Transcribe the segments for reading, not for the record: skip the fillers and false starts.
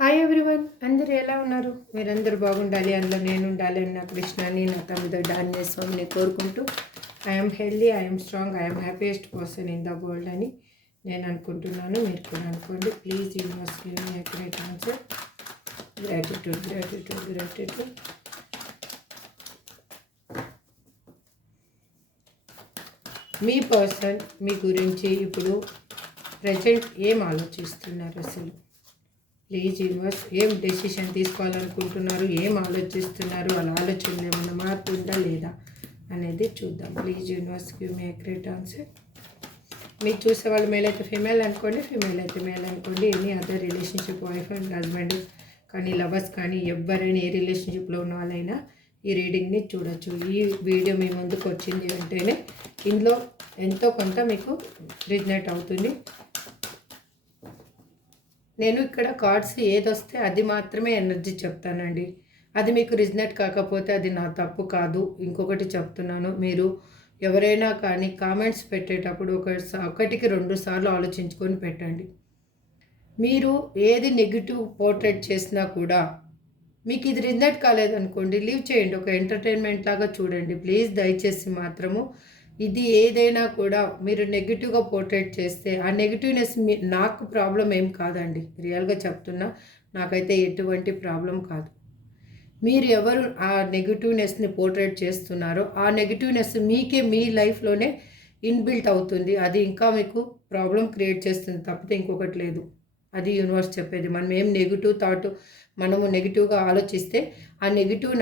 Hi everyone, అందరూ ఎలా ఉన్నారు? మీరందరూ బాగుండాలి, అందులో నేను ఉండాలి అని నా కృష్ణాని నా తమ్ముడు డాన్య స్వామిని కోరుకుంటూ I'm healthy, I'm strong, I'm happiest person in the world అని నేను అనుకుంటున్నాను. మీరు కూడా అనుకోండి. Please universe give me accurate answer. Gratitude gratitude gratitude. మీ పర్సన్ మీ గురించి ఇప్పుడు ప్రజెంట్ ఏం ఆలోచిస్తున్నారు? అసలు ప్లీజ్ యూనివర్స్, ఏం డెసిషన్ తీసుకోవాలనుకుంటున్నారు, ఏం ఆలోచిస్తున్నారు, వాళ్ళ ఆలోచనలు ఏమన్నా మార్పు ఉందా లేదా అనేది చూద్దాం. Please universe give me accurate answer. మీరు చూసే వాళ్ళు మేల్ అయితే ఫీమేల్ అనుకోండి, ఫీమేల్ అయితే మేల్ అనుకోండి. Any other relationship, wife and husband కానీ, లవర్స్ కానీ, ఎవరైనా ఏ రిలేషన్షిప్లో ఉన్న వాళ్ళైనా ఈ రీడింగ్ని చూడొచ్చు. ఈ వీడియో మీ ముందుకు వచ్చింది అంటేనే ఇందులో ఎంతో కొంత మీకు రిజనేట్ అవుతుంది. నేను ఇక్కడ కార్డ్స్ ఏదొస్తే అది మాత్రమే ఎనర్జీ చెప్తానండి. అది మీకు రిజనేట్ కాకపోతే అది నా తప్పు కాదు. ఇంకొకటి చెప్తున్నాను, మీరు ఎవరైనా కానీ కామెంట్స్ పెట్టేటప్పుడు ఒకటికి 2 సార్లు ఆలోచించుకొని పెట్టండి. మీరు ఏది నెగిటివ్ పోర్ట్రేట్ చేసినా కూడా మీకు ఇది రిజనేట్ కాలేదనుకోండి, లీవ్ చేయండి. ఒక ఎంటర్టైన్మెంట్ లాగా చూడండి ప్లీజ్. దయచేసి మాత్రము ఇది ఏదైనా కూడా మీరు నెగిటివ్గా పోర్ట్రేట్ చేస్తే ఆ నెగిటివ్నెస్ నాకు ప్రాబ్లం ఏం కాదండి. రియల్గా చెప్తున్నా, నాకైతే ఎటువంటి ప్రాబ్లం కాదు. మీరు ఎవరు ఆ నెగిటివ్నెస్ని పోర్ట్రేట్ చేస్తున్నారో ఆ నెగిటివ్నెస్ మీకే మీ లైఫ్లోనే ఇన్బిల్ట్ అవుతుంది. అది ఇంకా మీకు ప్రాబ్లం క్రియేట్ చేస్తుంది తప్పితే ఇంకొకటి లేదు. అది యూనివర్స్ చెప్పేది. మనం ఏం నెగిటివ్ థాట్ మనము నెగిటివ్గా ఆలోచిస్తే ఆ నెగిటివ్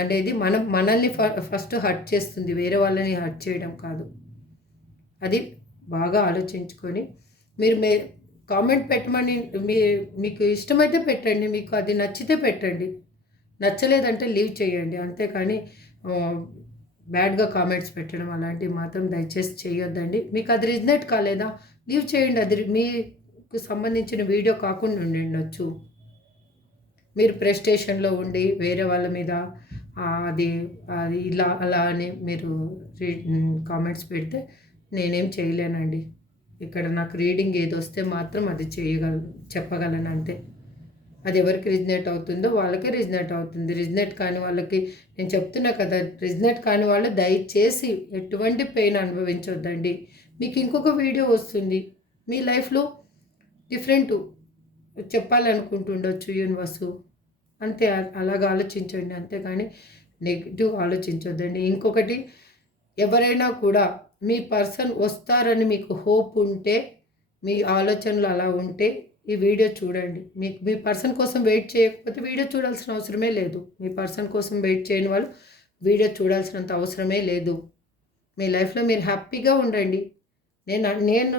అనేది మనల్ని ఫస్ట్ హర్ట్ చేస్తుంది, వేరే వాళ్ళని హర్ట్ చేయడం కాదు. అది బాగా ఆలోచించుకొని మీరు కామెంట్ పెట్టమని మీకు ఇష్టమైతే పెట్టండి, మీకు అది నచ్చితే పెట్టండి, నచ్చలేదంటే లీవ్ చేయండి. అంతేకాని బ్యాడ్గా కామెంట్స్ పెట్టడం అలాంటివి మాత్రం దయచేసి చేయొద్దండి. మీకు అది రిజనేట్ కాలేదా, లీవ్ చేయండి. అది మీకు సంబంధించిన వీడియో కాకుండా ఉండొచ్చు. మీరు ప్రెస్టేషన్లో ఉండి వేరే వాళ్ళ మీద అది అది ఇలా అలా అని మీరు కామెంట్స్ పెడితే నేనేం చేయలేనండి. ఇక్కడ నాకు రీడింగ్ ఏది వస్తే మాత్రం అది చెప్పగలను అంతే. అది ఎవరికి రిజనేట్ అవుతుందో వాళ్ళకే రిజనేట్ అవుతుంది. రిజనేట్ కాని వాళ్ళకి నేను చెప్తున్నా కదా, రిజనేట్ కాని వాళ్ళు దయచేసి ఎటువంటి పెయిన్ అనుభవించొద్దండి. మీకు ఇంకొక వీడియో వస్తుంది, మీ లైఫ్లో డిఫరెంట్ చెప్పాలనుకుంటుండొచ్చు యూనివర్సు. అంతే, అలాగ ఆలోచించండి. అంతేకాని నెగిటివ్ ఆలోచించొద్దండి. ఇంకొకటి, ఎవరైనా కూడా మీ పర్సన్ వస్తారని మీకు హోప్ ఉంటే, మీ ఆలోచనలు అలా ఉంటే ఈ వీడియో చూడండి. మీకు మీ పర్సన్ కోసం వెయిట్ చేయకపోతే వీడియో చూడాల్సిన అవసరమే లేదు. మీ పర్సన్ కోసం వెయిట్ చేయని వాళ్ళు వీడియో చూడాల్సినంత అవసరమే లేదు. మీ లైఫ్లో మీరు హ్యాపీగా ఉండండి. నేను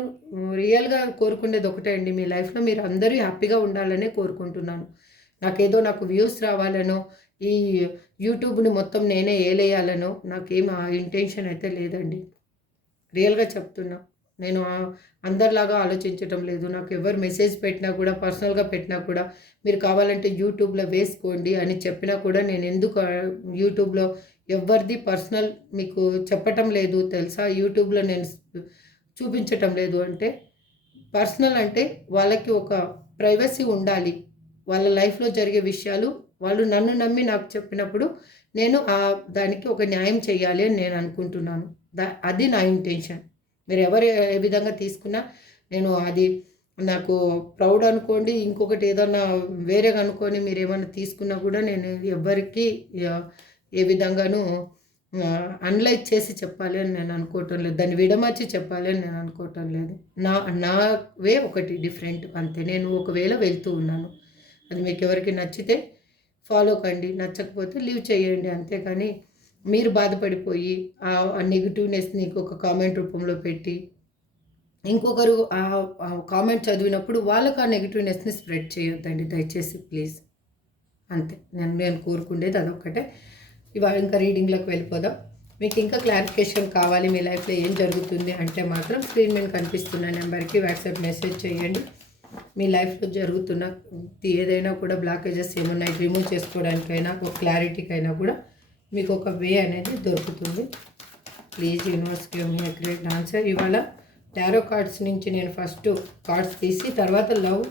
రియల్గా కోరుకునేది ఒకటే అండి, మీ లైఫ్లో మీరు అందరూ హ్యాపీగా ఉండాలనే కోరుకుంటున్నాను. నాకు వ్యూస్ రావాలనో, ఈ యూట్యూబ్ని మొత్తం నేనే ఏలేయాలనో నాకేం ఆ ఇంటెన్షన్ అయితే లేదండి. రియల్గా చెప్తున్నా. నేను అందరిలాగా ఆలోచించటం లేదు. నాకు ఎవరు మెసేజ్ పెట్టినా కూడా, పర్సనల్గా పెట్టినా కూడా, మీరు కావాలంటే యూట్యూబ్లో వేసుకోండి అని చెప్పినా కూడా నేను ఎందుకు యూట్యూబ్లో ఎవరిది పర్సనల్ మీకు చెప్పటం లేదు తెలుసా? యూట్యూబ్లో నేను చూపించటం లేదు అంటే, పర్సనల్ అంటే వాళ్ళకి ఒక ప్రైవసీ ఉండాలి. వాళ్ళ లైఫ్లో జరిగే విషయాలు వాళ్ళు నన్ను నమ్మి నాకు చెప్పినప్పుడు నేను దానికి ఒక న్యాయం చేయాలి అని నేను అనుకుంటున్నాను. అది నా ఇంటెన్షన్. మీరు ఎవరు ఏ విధంగా తీసుకున్నా నేను అది నాకు ప్రౌడ్ అనుకోండి, ఇంకొకటి ఏదన్నా వేరేగా అనుకొని మీరు ఏమైనా తీసుకున్నా కూడా నేను ఎవరికి ఏ విధంగానూ అనలైజ్ చేసి చెప్పాలి అని నేను అనుకోవటం లేదు. దాన్ని విడమర్చి చెప్పాలి అని నేను అనుకోవటం లేదు. నా వే ఒకటి డిఫరెంట్ అంతే. నేను ఒకవేళ వెళ్తూ ఉన్నాను, అది మీకు ఎవరికి నచ్చితే ఫాలో కండి, నచ్చకపోతే లీవ్ చేయండి. అంతేకాని మీరు బాధపడిపోయి ఆ నెగిటివ్నెస్ని ఒక కామెంట్ రూపంలో పెట్టి ఇంకొకరు ఆ కామెంట్ చదివినప్పుడు వాళ్ళకు ఆ నెగిటివ్నెస్ని స్ప్రెడ్ చేయొద్దండి దయచేసి ప్లీజ్. అంతే, నేను కోరుకునేది అదొక్కటే. ఇవాళ ఇంకా రీడింగ్లోకి వెళ్ళిపోదాం. మీకు ఇంకా క్లారిఫికేషన్ కావాలి, మీ లైఫ్లో ఏం జరుగుతుంది అంటే మాత్రం స్క్రీన్ మీద కనిపిస్తున్న నెంబర్కి వాట్సాప్ మెసేజ్ చేయండి. మీ లైఫ్లో జరుగుతున్న ఏదైనా కూడా బ్లాకేజెస్ ఏమున్నాయి రిమూవ్ చేసుకోవడానికైనా, ఒక క్లారిటీకైనా కూడా మీకు ఒక వే అనేది దొరుకుతుంది. Please universe give me a great answer. ఇవాళ టారో కార్డ్స్ నుంచి నేను ఫస్ట్ కార్డ్స్ తీసి తర్వాత లవ్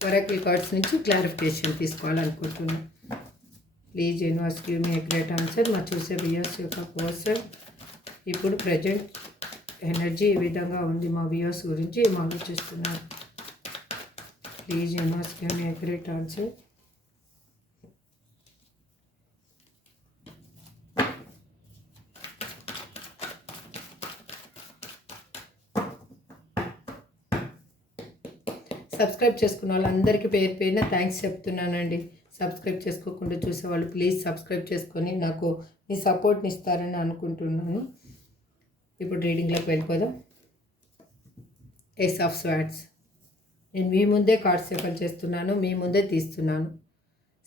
ఒరాకిల్ కార్డ్స్ నుంచి క్లారిఫికేషన్ తీసుకోవాలనుకుంటున్నాను. Please universe give me a great answer. మా చూసే వ్యూయర్స్ యొక్క పర్సన్ ఇప్పుడు ప్రజెంట్ ఎనర్జీ ఈ విధంగా ఉంది, మా వ్యూయర్స్ గురించి ఏం ఆలోచిస్తున్నారు. Please universe give me a great answer. Subscribe చేసుకున్న వాళ్ళందరికీ పేరు పేరున థ్యాంక్స్ చెప్తున్నానండి. సబ్స్క్రైబ్ చేసుకోకుండా చూసేవాళ్ళు ప్లీజ్ సబ్స్క్రైబ్ చేసుకొని నాకు మీ సపోర్ట్ని ఇస్తారని అనుకుంటున్నాను. ఇప్పుడు రీడింగ్లోకి వెళ్ళిపోదాం. Ace of swords. నేను మీ ముందే కార్డ్స్ షఫల్ చేస్తున్నాను, మీ ముందే తీస్తున్నాను.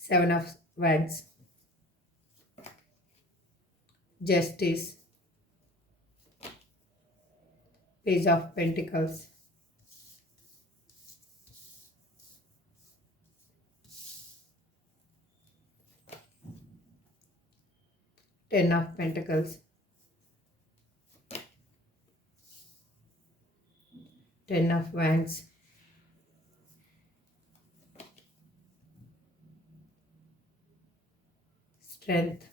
7 of wands, justice, page of pentacles, 10 of Pentacles, 10 of Wands, Strength,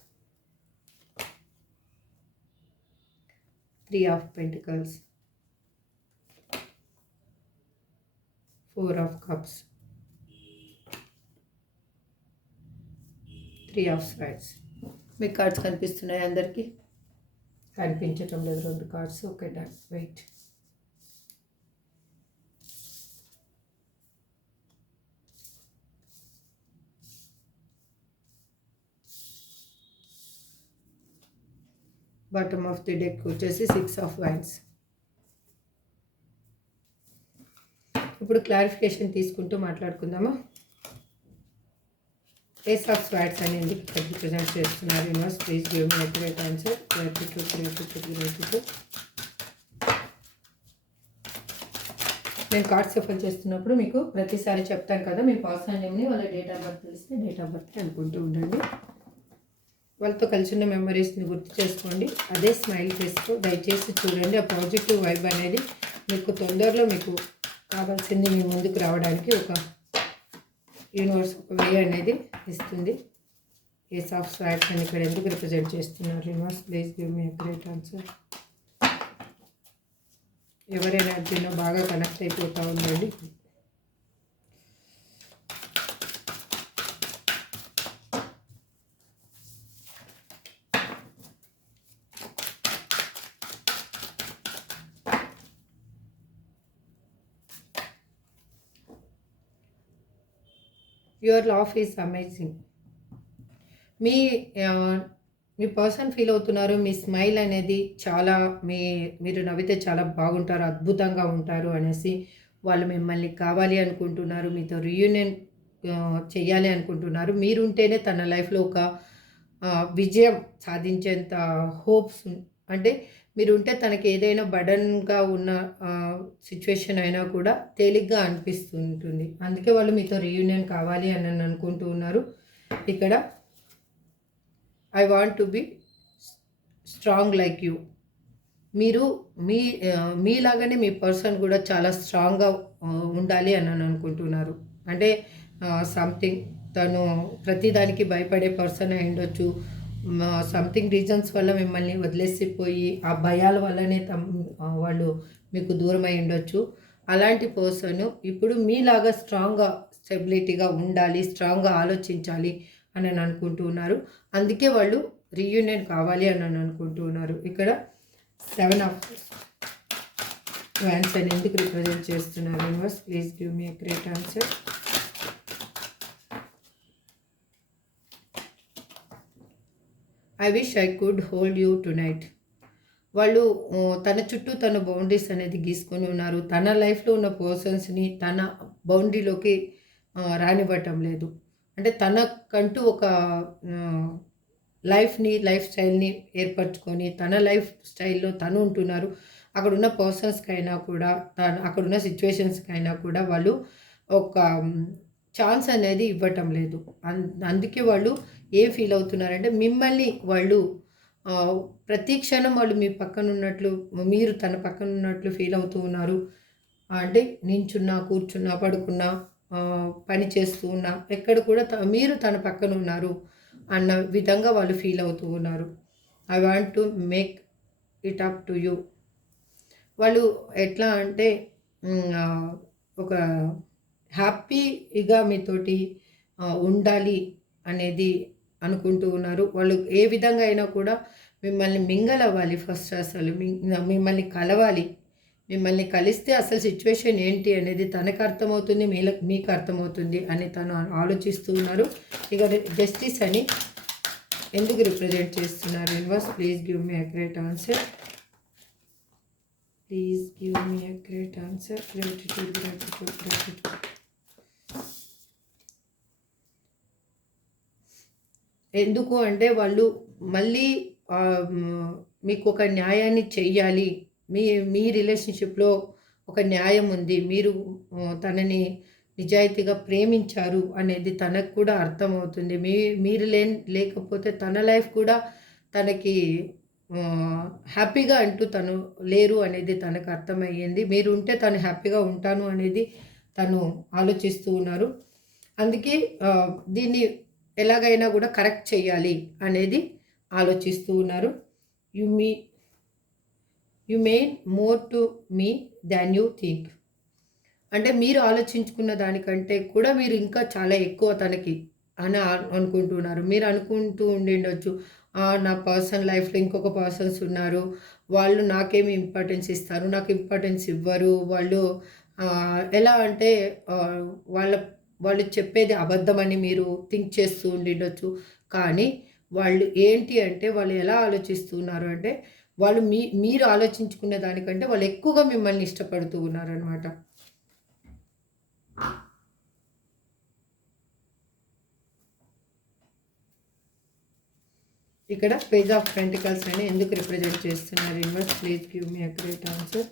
3 of Pentacles, 4 of Cups, 3 of Swords. మీ కార్డ్స్ కనిపిస్తున్నాయి అందరికీ? కనిపించటం లేదు 2 cards. Okay done, wait. Bottom of the deck వచ్చేసి 6 ఆఫ్ వైన్స్. ఇప్పుడు క్లారిఫికేషన్ తీసుకుంటూ మాట్లాడుకుందామా? ఏస్ ఆఫ్ స్వార్డ్స్ అని ఎందుకు ఇక్కడ రిప్రజెంట్ చేస్తున్నారు universe? Please give me accurate answer. నేను కార్డ్స్ షఫల్ చేస్తున్నప్పుడు మీకు ప్రతిసారి చెప్తాను కదా, మీ పర్సనల్ నేమ్ని వాళ్ళ డేట్ ఆఫ్ బర్త్ తెలిస్తే డేట్ ఆఫ్ బర్త్ అనుకుంటూ ఉండండి. వాళ్ళతో కలిసి ఉన్న మెమరీస్ని గుర్తు చేసుకోండి. అదే స్మైల్ ఫేస్తో దయచేసి చూడండి. ఆ పాజిటివ్ వైబ్ అనేది మీకు తొందరలో మీకు కావాల్సింది మీ ముందుకు రావడానికి ఒక యూనివర్స్ ఒక వే అనేది ఇస్తుంది. ఏస్ ఆఫ్ స్వార్డ్స్ అని ఇక్కడ ఎందుకు రిప్రజెంట్ చేస్తున్నారు universe? Please give me great answer. ఎవరైనా ఎనర్జీలో బాగా కనెక్ట్ అయిపోతూ ఉందండి. Your laugh is amazing. Me person feel అవుతున్నారు, మీ స్మైల్ అనేది చాలా మీరు నవ్వితే చాలా బాగుంటారు, అద్భుతంగా ఉంటారు అనేసి వాళ్ళు మిమ్మల్ని కావాలి అనుకుంటున్నారు, మీతో రీయూనియన్ చెయ్యాలి అనుకుంటున్నారు. మీరుంటేనే తన లైఫ్లో ఒక విజయం సాధించేంత హోప్స్, అంటే మీరుంటే తనకి ఏదైనా బర్డన్గా ఉన్న సిచ్యువేషన్ అయినా కూడా తేలిగ్గా అనిపిస్తుంటుంది. అందుకే వాళ్ళు మీతో రీయూనియన్ కావాలి అని అనుకుంటూ ఉన్నారు. ఇక్కడ I want to be strong like you. మీరు మీలాగానే మీ పర్సన్ కూడా చాలా స్ట్రాంగ్గా ఉండాలి అని అనుకుంటున్నారు. అంటే సంథింగ్ తను ప్రతిదానికి భయపడే పర్సన్ అయి ఉండొచ్చు. సంథింగ్ రీజన్స్ వల్ల మిమ్మల్ని వదిలేసిపోయి ఆ భయాల వల్లనే వాళ్ళు మీకు దూరం అయి ఉండొచ్చు. అలాంటి పర్సన్ ఇప్పుడు మీలాగా స్ట్రాంగ్గా స్టెబిలిటీగా ఉండాలి, స్ట్రాంగ్గా ఆలోచించాలి అని అనుకుంటూ ఉన్నారు. అందుకే వాళ్ళు రీయూనియన్ కావాలి అని అనుకుంటూ ఉన్నారు. ఇక్కడ 7 ఆఫ్ వ్యాండ్స్ అని ఎందుకు రిప్రజెంట్ చేస్తున్నారు universe? Please give me a great answer. I wish I could hold you tonight. వాళ్ళు తన చుట్టూ తన బౌండరీస్ అనేది గీసుకొని ఉన్నారు. తన లైఫ్లో ఉన్న పర్సన్స్ని తన బౌండరీలోకి రానివ్వటం లేదు. అంటే తనకంటూ ఒక లైఫ్ స్టైల్ని ఏర్పరచుకొని తన లైఫ్ స్టైల్లో తను ఉంటున్నారు. అక్కడున్న పర్సన్స్కైనా కూడా అక్కడున్న సిచ్యువేషన్స్కైనా కూడా వాళ్ళు ఒక ఛాన్స్ అనేది ఇవ్వటం లేదు. అందుకే వాళ్ళు ఏం ఫీల్ అవుతున్నారంటే మిమ్మల్ని వాళ్ళు ప్రతి క్షణం వాళ్ళు మీ పక్కన ఉన్నట్లు, మీరు తన పక్కన ఉన్నట్లు ఫీల్ అవుతూ ఉన్నారు. అంటే నించున్నా, కూర్చున్నా, పడుకున్నా పని చేస్తూ ఉన్నా ఎక్కడ కూడా మీరు తన పక్కన ఉన్నారు అన్న విధంగా వాళ్ళు ఫీల్ అవుతూ ఉన్నారు. I want to make it up to you. వాళ్ళు ఎట్లా అంటే ఒక హ్యాపీగా మీతోటి ఉండాలి అనేది అనుకుంటూ ఉన్నారు. వాళ్ళు ఏ విధంగా అయినా కూడా మిమ్మల్ని మింగల్ అవ్వాలి. ఫస్ట్ అసలు మిమ్మల్ని కలవాలి. మిమ్మల్ని కలిస్తే అసలు సిచ్యువేషన్ ఏంటి అనేది తనకు అర్థమవుతుంది, మీకు అర్థమవుతుంది అని తను ఆలోచిస్తూ ఉన్నారు. ఇక జస్టిస్ అని ఎందుకు రిప్రజెంట్ చేస్తున్నారు? Universe please give me accurate answer. Please give me accurate answer. Gratitude, gratitude, gratitude. ఎందుకు అంటే వాళ్ళు మళ్ళీ మీకు ఒక న్యాయాన్ని చెయ్యాలి. మీ రిలేషన్షిప్లో ఒక న్యాయం ఉంది. మీరు తనని నిజాయితీగా ప్రేమించారు అనేది తనకు కూడా అర్థమవుతుంది. మీరు లేకపోతే తన లైఫ్ కూడా తనకి హ్యాపీగా అంటూ తను లేరు అనేది తనకు అర్థమయ్యింది. మీరు ఉంటే తను హ్యాపీగా ఉంటాను అనేది తను ఆలోచిస్తూ ఉన్నారు. అందుకే దీన్ని ఎలాగైనా కూడా కరెక్ట్ చేయాలి అనేది ఆలోచిస్తూ ఉన్నారు. You main more to me than you think. అంటే మీరు ఆలోచించుకున్న దానికంటే కూడా మీరు ఇంకా చాలా ఎక్కువ తనకి అని అనుకుంటున్నారు. మీరు అనుకుంటూ ఉండిండొచ్చు, నా పర్సనల్ లైఫ్లో ఇంకొక పర్సన్స్ ఉన్నారు, వాళ్ళు నాకేమి ఇంపార్టెన్స్ ఇస్తారు, నాకు ఇంపార్టెన్స్ ఇవ్వరు, వాళ్ళు ఎలా అంటే వాళ్ళు చెప్పేది అబద్ధమని మీరు థింక్ చేస్తూ ఉండిండొచ్చు. కానీ వాళ్ళు ఏంటి అంటే వాళ్ళు ఎలా ఆలోచిస్తున్నారు అంటే వాళ్ళు మీరు ఆలోచించుకునే దానికంటే వాళ్ళు ఎక్కువగా మిమ్మల్ని ఇష్టపడుతూ ఉన్నారనమాట. ఇక్కడ పేజ్ ఆఫ్ పెంటికల్స్ అని ఎందుకు రిప్రజెంట్ చేస్తున్నారు? Universe please give me accurate answer.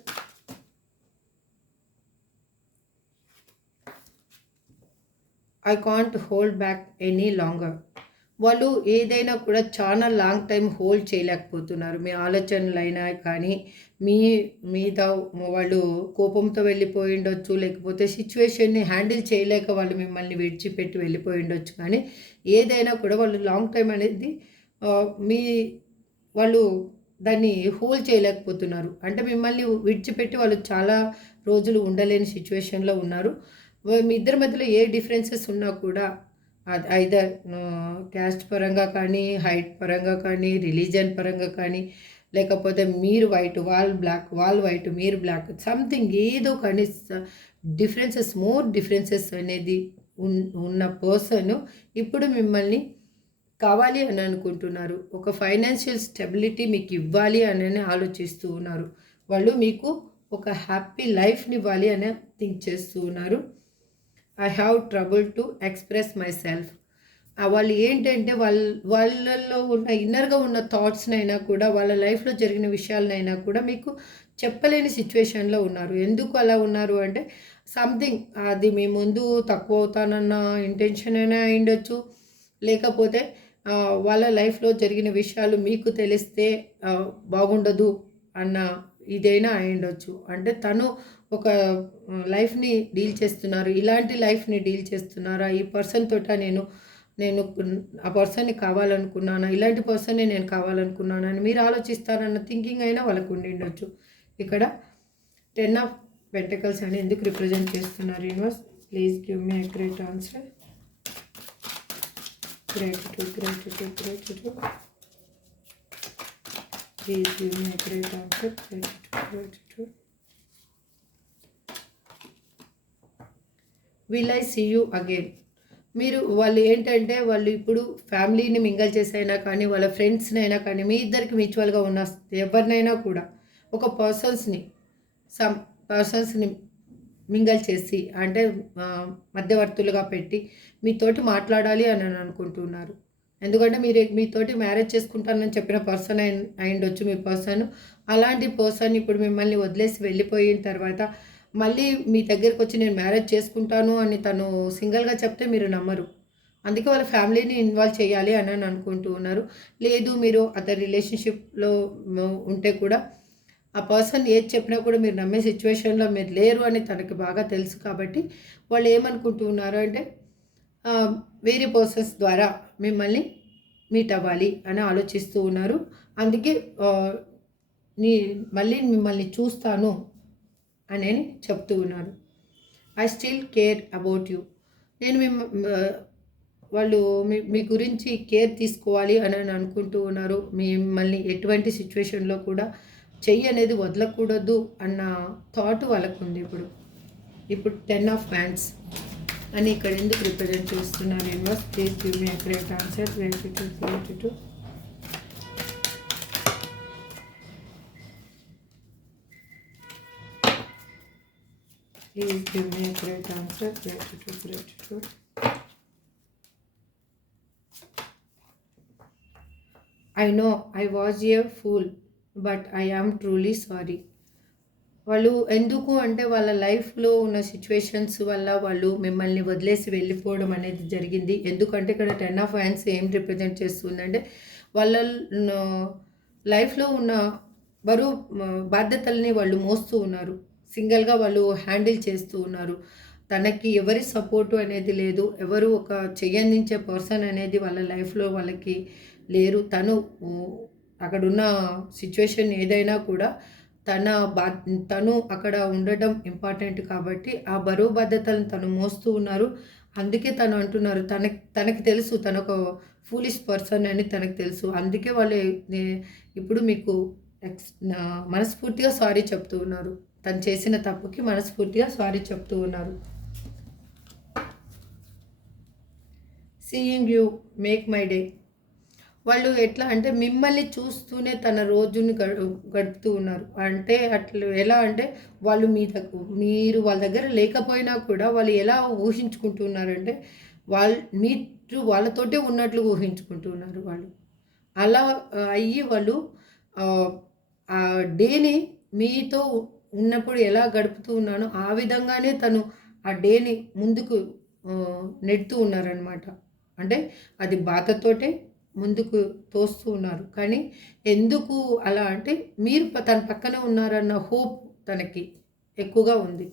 I can't hold back any longer. వాళ్ళు ఏదైనా కూడా చాలా లాంగ్ టైం హోల్డ్ చేయలేకపోతున్నారు. మీ ఆలోచనలైనా కానీ మీద వాళ్ళు కోపంతో వెళ్ళిపోయి ఉండొచ్చు, లేకపోతే సిచ్యువేషన్ని హ్యాండిల్ చేయలేక వాళ్ళు మిమ్మల్ని విడిచిపెట్టి వెళ్ళిపోయి ఉండొచ్చు. కానీ ఏదైనా కూడా వాళ్ళు లాంగ్ టైం అనేది వాళ్ళు దాన్ని హోల్డ్ చేయలేకపోతున్నారు. అంటే మిమ్మల్ని విడిచిపెట్టి వాళ్ళు చాలా రోజులు ఉండలేని సిచ్యువేషన్లో ఉన్నారు. మీ ఇద్దరి మధ్యలో ఏ డిఫరెన్సెస్ ఉన్నా కూడా అది ఐదర్ క్యాస్ట్ పరంగా కానీ, హైట్ పరంగా కానీ, రిలీజన్ పరంగా కానీ, లేకపోతే మీరు వైట్, వాళ్ళు బ్లాక్, వాళ్ళు వైట్, మీరు బ్లాక్, సంథింగ్ ఏదో కానీ మోర్ డిఫరెన్సెస్ అనేది ఉన్న పర్సన్ ఇప్పుడు మిమ్మల్ని కావాలి అని అనుకుంటున్నారు. ఒక ఫైనాన్షియల్ స్టెబిలిటీ మీకు ఇవ్వాలి అని ఆలోచిస్తూ ఉన్నారు. వాళ్ళు మీకు ఒక హ్యాపీ లైఫ్ని ఇవ్వాలి అని థింక్ చేస్తూ ఉన్నారు. I have trouble to express my self. వాళ్ళు ఏంటంటే వాళ్ళల్లో ఉన్న ఇన్నర్గా ఉన్న థాట్స్నైనా కూడా, వాళ్ళ లైఫ్లో జరిగిన విషయాలనైనా కూడా మీకు చెప్పలేని సిచ్యువేషన్లో ఉన్నారు. ఎందుకు అలా ఉన్నారు అంటే సంథింగ్ అది మీ ముందు తక్కువ అవుతానన్న ఇంటెన్షన్ అయినా అయిండొచ్చు, లేకపోతే వాళ్ళ లైఫ్లో జరిగిన విషయాలు మీకు తెలిస్తే బాగుండదు అన్న ఇదైనా అయిండొచ్చు. అంటే తను ఒక లైఫ్ని డీల్ చేస్తున్నారు, ఇలాంటి లైఫ్ని డీల్ చేస్తున్నారా, ఈ పర్సన్ తోట నేను ఆ పర్సన్ని కావాలనుకున్నాను, ఇలాంటి పర్సన్ని నేను కావాలనుకున్నాను అని మీరు ఆలోచిస్తారన్న థింకింగ్ అయినా వాళ్ళకు ఉండిండొచ్చు. ఇక్కడ 10 ఆఫ్ పెంటికల్స్ అని ఎందుకు రిప్రజెంట్ చేస్తున్నారు? Universe please give me accurate answer. Gratitude. Please give me a great answer. Gratitude. Will I see you again? వాళ్ళు ఏంటంటే వాళ్ళు ఇప్పుడు ఫ్యామిలీని మింగల్ చేసైనా కానీ, వాళ్ళ ఫ్రెండ్స్ని అయినా కానీ, మీ ఇద్దరికి మ్యూచువల్గా ఉన్న ఎవరినైనా కూడా ఒక పర్సన్స్ని మింగల్ చేసి, అంటే మధ్యవర్తులుగా పెట్టి మీతోటి మాట్లాడాలి అని అనుకుంటున్నారు. ఎందుకంటే మీతోటి మ్యారేజ్ చేసుకుంటానని చెప్పిన పర్సన్ అయిండొచ్చు మీ పర్సన్. అలాంటి పర్సన్ ఇప్పుడు మిమ్మల్ని వదిలేసి వెళ్ళిపోయిన తర్వాత మళ్ళీ మీ దగ్గరకు వచ్చి నేను మ్యారేజ్ చేసుకుంటాను అని తను సింగిల్గా చెప్తే మీరు నమ్మరు. అందుకే వాళ్ళ ఫ్యామిలీని ఇన్వాల్వ్ చేయాలి అని అనుకుంటూ ఉన్నారు. లేదు మీరు అతని రిలేషన్షిప్లో ఉంటే కూడా ఆ పర్సన్ ఏది చెప్పినా కూడా మీరు నమ్మే సిచ్యువేషన్లో మీరు లేరు అని తనకి బాగా తెలుసు కాబట్టి వాళ్ళు ఏమనుకుంటూ ఉన్నారు అంటే వేరే పర్సన్స్ ద్వారా మిమ్మల్ని మీట్ అవ్వాలి అని ఆలోచిస్తూ ఉన్నారు. అందుకే నీ మళ్ళీ మిమ్మల్ని చూస్తాను అని చెప్తూ ఉన్నారు. I still care about you. నేను వాళ్ళు మీ గురించి కేర్ తీసుకోవాలి అని అనుకుంటూ ఉన్నారు. మిమ్మల్ని ఎటువంటి సిచ్యువేషన్లో కూడా చెయ్యి అనేది వదలకూడదు అన్న థాట్ వాళ్ళకుంది. ఇప్పుడు 10 ఆఫ్ హ్యాండ్స్ అని ఇక్కడ ఎందుకు రిప్రజెంట్ చేస్తున్నారు? Universe please give me accurate answer. Gratitude. Please give me a correct answer. Gratitude. I know I was a fool, but I am truly sorry. వాళ్ళు ఎందుకు అంటే వాళ్ళ లైఫ్లో ఉన్న సిచ్యువేషన్స్ వల్ల వాళ్ళు మిమ్మల్ని వదిలేసి వెళ్ళిపోవడం అనేది జరిగింది. ఎందుకంటే ఇక్కడ 10 ఆఫ్ హ్యాండ్స్ ఏం రిప్రజెంట్ చేస్తుందంటే వాళ్ళ లైఫ్లో ఉన్న బరువు బాధ్యతల్ని వాళ్ళు మోస్తూ ఉన్నారు. సింగిల్గా వాళ్ళు హ్యాండిల్ చేస్తూ ఉన్నారు. తనకి ఎవరి సపోర్టు అనేది లేదు. ఎవరు ఒక చెయ్యందించే పర్సన్ అనేది వాళ్ళ లైఫ్లో వాళ్ళకి లేరు. అక్కడున్న సిచ్యువేషన్ ఏదైనా కూడా తను అక్కడ ఉండటం ఇంపార్టెంట్ కాబట్టి ఆ బరువు బాధ్యతలను తను మోస్తూ ఉన్నారు. అందుకే తను అంటున్నారు తనకి తెలుసు తను ఒక ఫూలిష్ పర్సన్ అని తనకు తెలుసు. అందుకే వాళ్ళు ఇప్పుడు మీకు మనస్ఫూర్తిగా సారీ చెప్తూ ఉన్నారు. తను చేసిన తప్పుకి మనస్ఫూర్తిగా సారీ చెప్తూ ఉన్నారు. Seeing you make my day. వాళ్ళు ఎట్లా అంటే మిమ్మల్ని చూస్తూనే తన రోజుని గడుపుతూ ఉన్నారు. అంటే అట్లా ఎలా అంటే వాళ్ళు మీరు వాళ్ళ దగ్గర లేకపోయినా కూడా వాళ్ళు ఎలా ఊహించుకుంటున్నారంటే మీరు వాళ్ళతోటే ఉన్నట్లు ఊహించుకుంటున్నారు. వాళ్ళు అలా అయ్యి వాళ్ళు ఆ డేని మీతో ఉన్నప్పుడు ఎలా గడుపుతూ ఉన్నానో ఆ విధంగానే తను ఆ డేని ముందుకు నెడుతూ ఉన్నారనమాట. అంటే అది బాధతోటే ముందుకు తోస్తూ ఉన్నారు. కానీ ఎందుకు అలా అంటే మీరు తన పక్కనే ఉన్నారన్న హోప్ తనకి ఎక్కువగా ఉంది.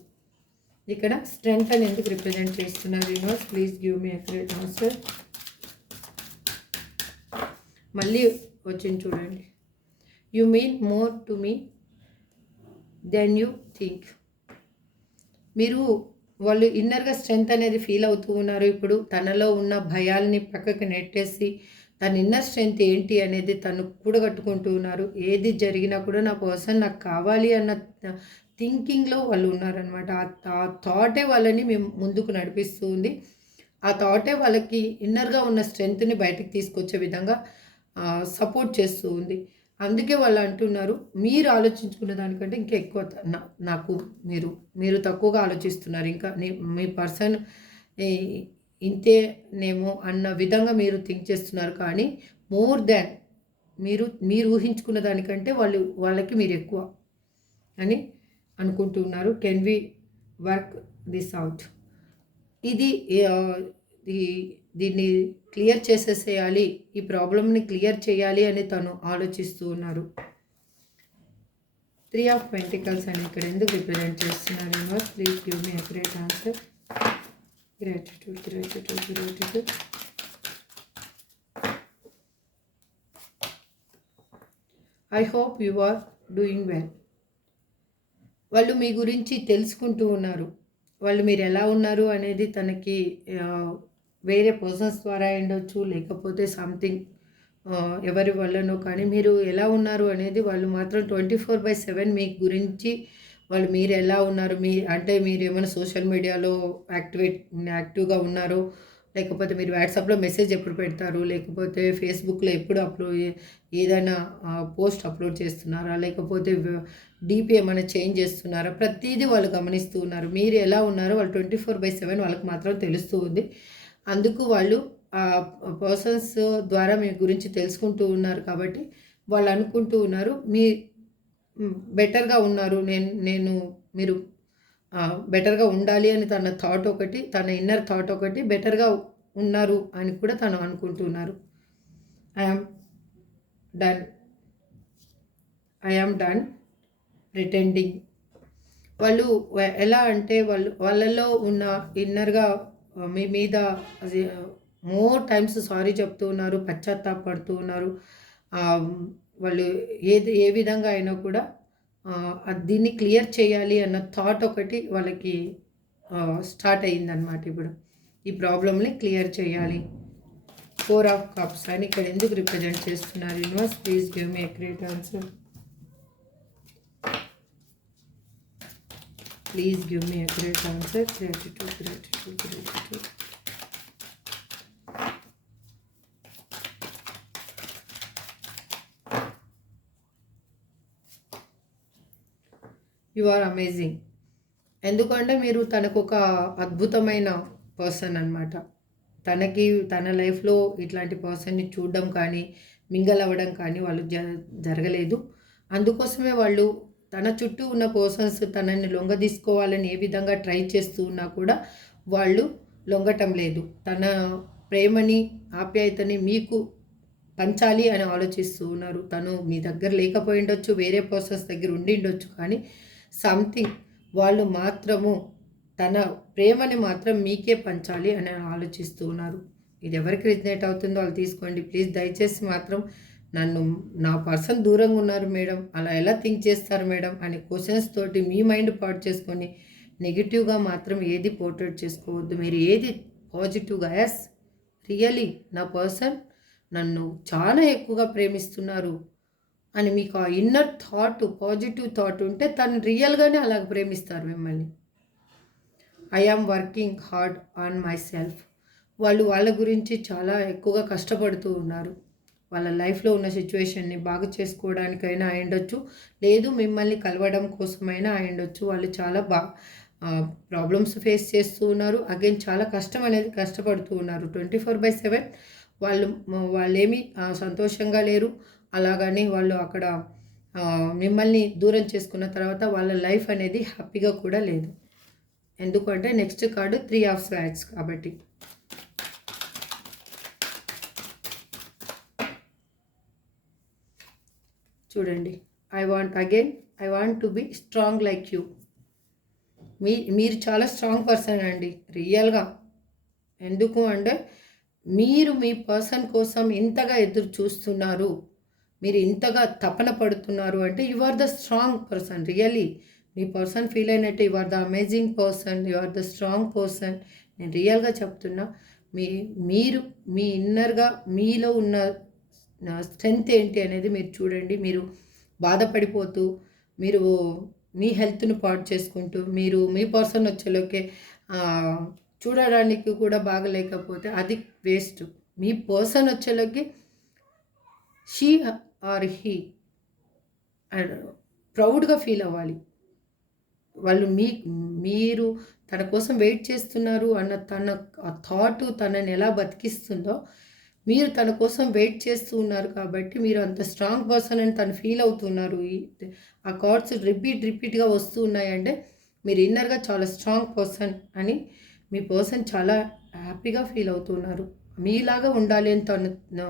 ఇక్కడ స్ట్రెంగ్త్ అని ఎందుకు రిప్రజెంట్ చేస్తున్నారు? Universe please give me accurate answer. మళ్ళీ వచ్చింది చూడండి. You mean more to me than you think. వాళ్ళు ఇన్నర్గా స్ట్రెంగ్త్ అనేది ఫీల్ అవుతూ ఉన్నారు. ఇప్పుడు తనలో ఉన్న భయాల్ని పక్కకి నెట్టేసి తన ఇన్నర్ స్ట్రెంగ్త్ ఏంటి అనేది తను కూడగట్టుకుంటూ ఉన్నారు. ఏది జరిగినా కూడా నా పర్సన్ నాకు కావాలి అన్న థింకింగ్లో వాళ్ళు ఉన్నారనమాట. ఆ థాటే వాళ్ళని మేము ముందుకు నడిపిస్తూ ఉంది. ఆ థాటే వాళ్ళకి ఇన్నర్గా ఉన్న స్ట్రెంగ్త్ని బయటకు తీసుకొచ్చే విధంగా సపోర్ట్ చేస్తూ ఉంది. అందుకే వాళ్ళు అంటున్నారు మీరు ఆలోచించుకునే దానికంటే ఇంకా ఎక్కువ నాకు మీరు తక్కువగా ఆలోచిస్తున్నారు. ఇంకా మీ పర్సన్ ఇంతేనేమో అన్న విధంగా మీరు థింక్ చేస్తున్నారు. కానీ మోర్ దాన్ మీరు ఊహించుకున్న దానికంటే వాళ్ళకి మీరు ఎక్కువ అని అనుకుంటున్నారు. Can we work this out. దీన్ని క్లియర్ చేసేసేయాలి, ఈ ప్రాబ్లమ్ని క్లియర్ చేయాలి అని తను ఆలోచిస్తూ ఉన్నారు. 3 ఆఫ్ పెంటికల్స్ అని ఇక్కడ ఎందుకు రిప్రజెంట్ చేస్తున్నారు? Universe please give me accurate answer. Gratitude. I hope you are doing well. వాళ్ళు మీ గురించి తెలుసుకుంటూ ఉన్నారు. వాళ్ళు మీరు ఎలా ఉన్నారు అనేది తనకి వేరే పర్సన్స్ ద్వారా ఉండొచ్చు, లేకపోతే సంథింగ్ ఎవరి వల్లనో, కానీ మీరు ఎలా ఉన్నారు అనేది వాళ్ళు మాత్రం 24/7 మీ గురించి మీరు ఎలా ఉన్నారు, అంటే మీరు ఏమైనా సోషల్ మీడియాలో యాక్టివ్గా ఉన్నారో, లేకపోతే మీరు వాట్సాప్లో మెసేజ్ ఎప్పుడు పెడతారు, లేకపోతే ఫేస్బుక్లో ఎప్పుడు ఏదైనా పోస్ట్ అప్లోడ్ చేస్తున్నారా, లేకపోతే డీపీ ఏమైనా చేంజ్ చేస్తున్నారా, ప్రతిదీ వాళ్ళు గమనిస్తూ ఉన్నారు. మీరు ఎలా ఉన్నారో వాళ్ళు 24/7 వాళ్ళకి మాత్రం తెలుస్తూ ఉంది. అందుకు వాళ్ళు పర్సన్స్ ద్వారా మీ గురించి తెలుసుకుంటూ ఉన్నారు. కాబట్టి వాళ్ళు అనుకుంటూ ఉన్నారు బెటర్గా ఉన్నారు, మీరు బెటర్గా ఉండాలి అని తన థాట్ ఒకటి, తన ఇన్నర్ థాట్ ఒకటి, బెటర్గా ఉన్నారు అని కూడా తను అనుకుంటున్నారు. I am done pretending. వాళ్ళు ఎలా అంటే వాళ్ళలో ఉన్న ఇన్నర్‌గా మీ మీద అది మోర్ టైమ్స్ సారీ చెప్తూ ఉన్నారు, పశ్చాత్తాపపడుతూ ఉన్నారు. వాళ్ళు ఏ విధంగా అయినా కూడా దీన్ని క్లియర్ చేయాలి అన్న థాట్ ఒకటి వాళ్ళకి స్టార్ట్ అయిందనమాట ఇప్పుడు. ఈ ప్రాబ్లమ్‌ని క్లియర్ చేయాలి. 4 ఆఫ్ కప్స్ అని ఇక్కడ ఎందుకు రిప్రజెంట్ చేస్తున్నారు universe? Please give me a great answer. Please give me a great answer. Gratitude, gratitude, gratitude. You are amazing. ఎందుకంటే మీరు తనకు ఒక అద్భుతమైన పర్సన్ అనమాట. తన లైఫ్లో ఇట్లాంటి పర్సన్ని చూడడం కానీ మింగల్ అవ్వడం కానీ వాళ్ళు జరగలేదు. అందుకోసమే వాళ్ళు తన చుట్టూ ఉన్న పర్సన్స్ తనని లొంగదీసుకోవాలని ఏ విధంగా ట్రై చేస్తూ ఉన్నా కూడా వాళ్ళు లొంగటం లేదు. తన ప్రేమని ఆప్యాయతని మీకు పంచాలి అని ఆలోచిస్తూ ఉన్నారు. తను మీ దగ్గర లేకపోయి ఉండొచ్చు, వేరే పర్సన్స్ దగ్గర ఉండి ఉండొచ్చు, కానీ సంథింగ్ వాళ్ళు మాత్రము తన ప్రేమని మాత్రం మీకే పంచాలి అని ఆలోచిస్తూ ఉన్నారు. ఇది ఎవరికి రిజనేట్ అవుతుందో వాళ్ళు తీసుకోండి ప్లీజ్. దయచేసి మాత్రం నా పర్సన్ దూరంగా ఉన్నారు మేడం, అలా ఎలా థింక్ చేస్తారు మేడం అని క్వశ్చన్స్ తోటి మీ మైండ్ పాడు చేసుకొని నెగిటివ్గా మాత్రం ఏది పోర్ట్రేట్ చేసుకోవద్దు. మీరు ఏది పాజిటివ్గా, ఎస్ రియలీ నా పర్సన్ నన్ను చాలా ఎక్కువగా ప్రేమిస్తున్నారు అని మీకు ఆ ఇన్నర్ థాట్, పాజిటివ్ థాట్ ఉంటే తను రియల్గానే అలాగ ప్రేమిస్తారు మిమ్మల్ని. I am working hard on myself. వాళ్ళ గురించి చాలా ఎక్కువగా కష్టపడుతూ ఉన్నారు. వాళ్ళ లైఫ్లో ఉన్న సిచ్యువేషన్ని బాగు చేసుకోవడానికైనా అయ్యుండొచ్చు, లేదు మిమ్మల్ని కలవడం కోసమైనా అయ్యుండొచ్చు. వాళ్ళు చాలా ప్రాబ్లమ్స్ ఫేస్ చేస్తూ ఉన్నారు. అగైన్ చాలా కష్టపడుతూ ఉన్నారు. 24/7 వాళ్ళేమీ సంతోషంగా లేరు. అలాగని వాళ్ళు అక్కడ మిమ్మల్ని దూరం చేసుకున్న తర్వాత వాళ్ళ లైఫ్ అనేది హ్యాపీగా కూడా లేదు. ఎందుకంటే నెక్స్ట్ కార్డు 3 ఆఫ్ స్వార్డ్స్ కాబట్టి. చూడండి, I want to be strong like you. మీరు చాలా స్ట్రాంగ్ పర్సన్ అండి రియల్గా. ఎందుకు అంటే మీరు మీ పర్సన్ కోసం ఇంతగా ఎదురు చూస్తున్నారు, మీరు ఇంతగా తపన పడుతున్నారు అంటే you are the strong person. Really మీ పర్సన్ ఫీల్ అయినట్టు you are the amazing person, you are the strong person. నేను రియల్గా చెప్తున్నా. మీరు మీ ఇన్నర్గా మీలో ఉన్న స్ట్రెంగ్త్ ఏంటి అనేది మీరు చూడండి. మీరు బాధపడిపోతూ మీరు మీ హెల్త్ను పాడు చేసుకుంటూ మీరు మీ పర్సన్ వచ్చేలోకే చూడడానికి కూడా బాగలేకపోతే అది వేస్ట్. మీ పర్సన్ వచ్చేలోకి షీ ఆర్ హీ ప్రౌడ్గా ఫీల్ అవ్వాలి. వాళ్ళు మీరు తన కోసం వెయిట్ చేస్తున్నారు అన్న తన థాట్ తనని ఎలా బతికిస్తుందో మీరు తన కోసం వెయిట్ చేస్తూ ఉన్నారు కాబట్టి మీరు అంత స్ట్రాంగ్ పర్సన్ అని తను ఫీల్ అవుతున్నారు. ఆ కార్డ్స్ రిపీట్గా వస్తూ ఉన్నాయంటే మీరు ఇన్నర్గా చాలా స్ట్రాంగ్ పర్సన్ అని మీ పర్సన్ చాలా హ్యాపీగా ఫీల్ అవుతున్నారు. మీలాగా ఉండాలి అని తను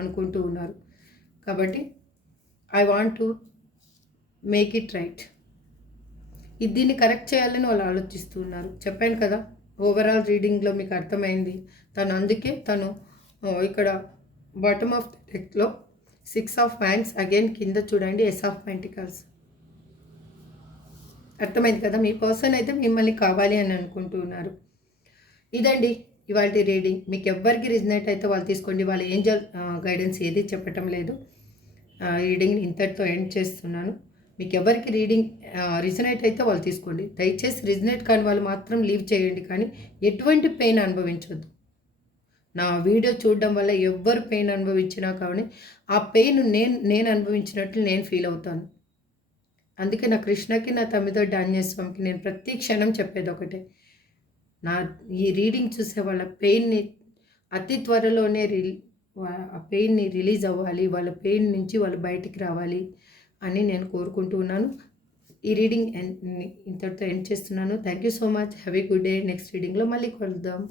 అనుకుంటూ ఉన్నారు. కాబట్టి I want to make it right. దీన్ని కరెక్ట్ చేయాలని వాళ్ళు ఆలోచిస్తూ ఉన్నారు. చెప్పాను కదా, ఓవరాల్ రీడింగ్లో మీకు అర్థమైంది. అందుకే తను ఇక్కడ బాటమ్ ఆఫ్ డెక్లో 6 ఆఫ్ వ్యాండ్స్, అగైన్ కింద చూడండి ఎస్ ఆఫ్ పెంటికల్స్. అర్థమైంది కదా, మీ పర్సన్ అయితే మిమ్మల్ని కావాలి అని అనుకుంటూ ఉన్నారు. ఇదండి ఇవాళ రీడింగ్. మీకు ఎవ్వరికి రిజనేట్ అయితే వాళ్ళు తీసుకోండి. వాళ్ళ ఏంజల్ గైడెన్స్ ఏది చెప్పటం లేదు. రీడింగ్ ఇంతటితో ఎండ్ చేస్తున్నాను. మీకు ఎవరికి రీడింగ్ రిజనేట్ అయితే వాళ్ళు తీసుకోండి. దయచేసి రిజనేట్ కాని వాళ్ళు మాత్రం లీవ్ చేయండి, కానీ ఎటువంటి పెయిన్ అనుభవించొద్దు. నా వీడియో చూడడం వల్ల ఎవ్వరు పెయిన్ అనుభవించినా కానీ ఆ పెయిన్ నేను అనుభవించినట్లు నేను ఫీల్ అవుతాను. అందుకే నా కృష్ణకి, నా తమ్మిదొడ్డి ఆంజనేయ స్వామికి నేను ప్రతి క్షణం చెప్పేది ఒకటే, ఈ రీడింగ్ చూసే వాళ్ళ పెయిన్ని అతి త్వరలోనే ఆ పెయిన్ని రిలీజ్ అవ్వాలి, వాళ్ళ పెయిన్ నుంచి వాళ్ళు బయటికి రావాలి అని నేను కోరుకుంటూ ఉన్నాను. ఈ రీడింగ్ ఇంతటితో ఎండ్ చేస్తున్నాను. Thank you so much. Have a good day. Next రీడింగ్లో మళ్ళీ కలుద్దాం.